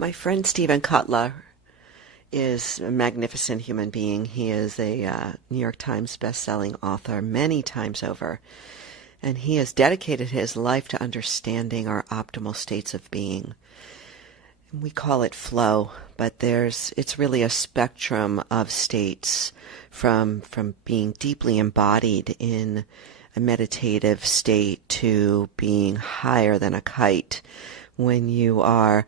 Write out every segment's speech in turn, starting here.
My friend Stephen Kotler is a magnificent human being. He is a New York Times best-selling author many times over, and he has dedicated his life to understanding our optimal states of being. We call it flow, but it's really a spectrum of states from being deeply embodied in a meditative state to being higher than a kite when you are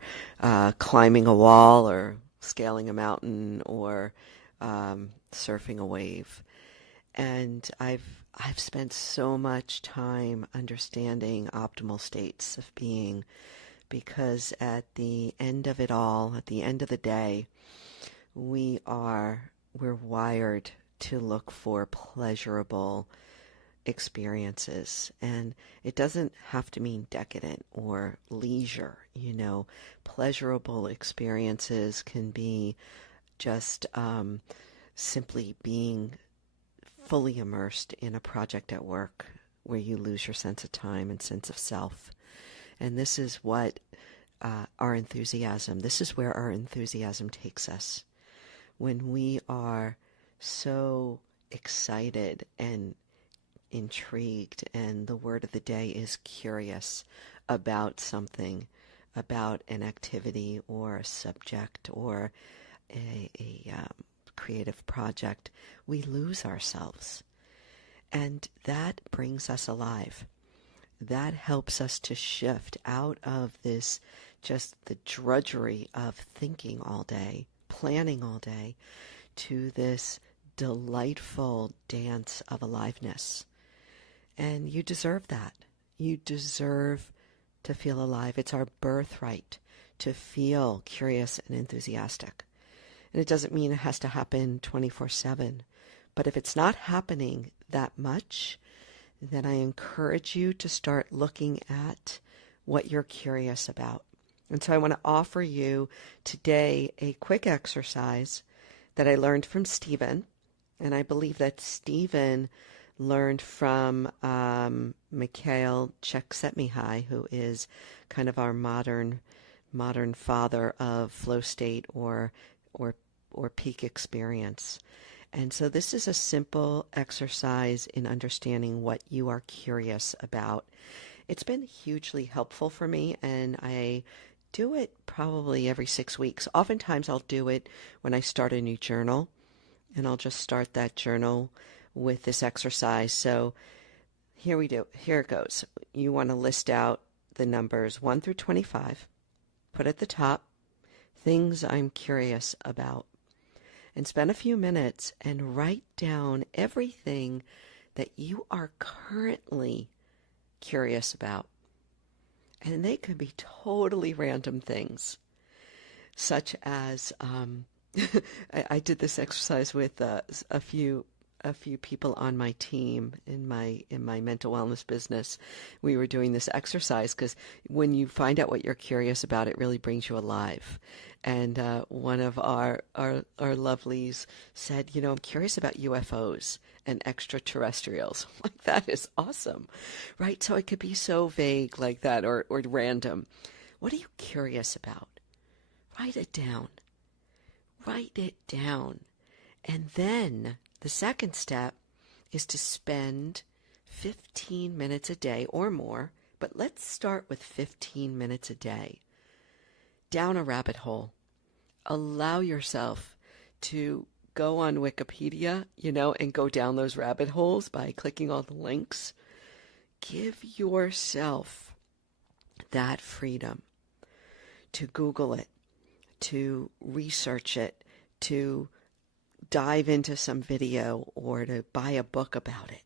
climbing a wall or scaling a mountain or surfing a wave. And I've spent so much time understanding optimal states of being, because at the end of it all, at the end of the day, we're wired to look for pleasurable experiences. And it doesn't have to mean decadent or leisure. Pleasurable experiences can be just simply being fully immersed in a project at work where you lose your sense of time and sense of self. And this is what this is where our enthusiasm takes us. When we are so excited and intrigued, and the word of the day is curious about something, about an activity or a subject or a creative project, we lose ourselves. And that brings us alive. That helps us to shift out of this, just the drudgery of thinking all day, planning all day, to this delightful dance of aliveness. And you deserve that. You deserve to feel alive. It's our birthright to feel curious and enthusiastic. And it doesn't mean it has to happen 24/7. But if it's not happening that much, then I encourage you to start looking at what you're curious about. And so I want to offer you today a quick exercise that I learned from Stephen. And I believe that Stephen learned from Mikhail Csikszentmihalyi, who is kind of our modern father of flow state or peak experience. And so this is a simple exercise in understanding what you are curious about. It's been hugely helpful for me, and I do it probably every 6 weeks. Oftentimes I'll do it when I start a new journal, and I'll just start that journal with this exercise. So here it goes. You want to list out the numbers 1 through 25. Put at the top things I'm curious about. And spend a few minutes and write down everything that you are currently curious about. And they could be totally random things, such as I did this exercise with a few people on my team in my mental wellness business. We were doing this exercise because when you find out what you're curious about, it really brings you alive. And one of our lovelies said, I'm curious about UFOs and extraterrestrials. Like, that is awesome, right? So it could be so vague like that, or random. What are you curious about? Write it down. Write it down. And then the second step is to spend 15 minutes a day or more, but let's start with 15 minutes a day, down a rabbit hole. Allow yourself to go on Wikipedia, and go down those rabbit holes by clicking all the links. Give yourself that freedom to Google it, to research it, to dive into some video, or to buy a book about it.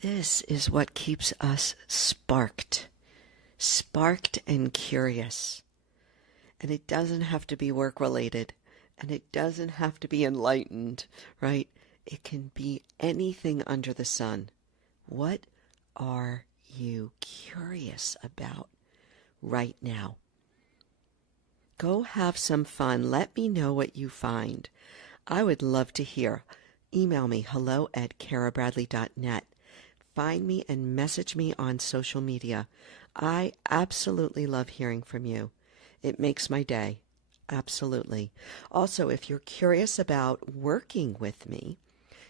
This is what keeps us sparked and curious. And it doesn't have to be work-related, and it doesn't have to be enlightened, right? It can be anything under the sun. What are you curious about right now? Go have some fun. Let me know what you find. I would love to hear. Email me, hello@carabradley.net. Find me and message me on social media. I absolutely love hearing from you. It makes my day. Absolutely. Also, if you're curious about working with me,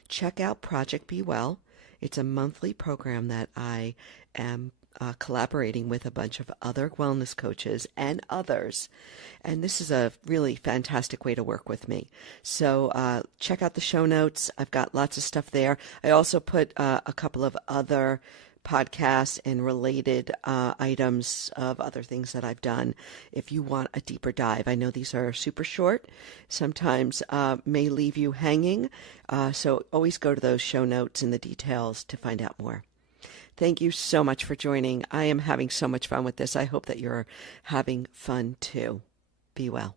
check out Project Be Well. It's a monthly program that I am collaborating with a bunch of other wellness coaches and others. And this is a really fantastic way to work with me. So check out the show notes. I've got lots of stuff there. I also put a couple of other podcasts and related items of other things that I've done if you want a deeper dive. I know these are super short, sometimes may leave you hanging, so always go to those show notes and the details to find out more. Thank you so much for joining. I am having so much fun with this. I hope that you're having fun too. Be well.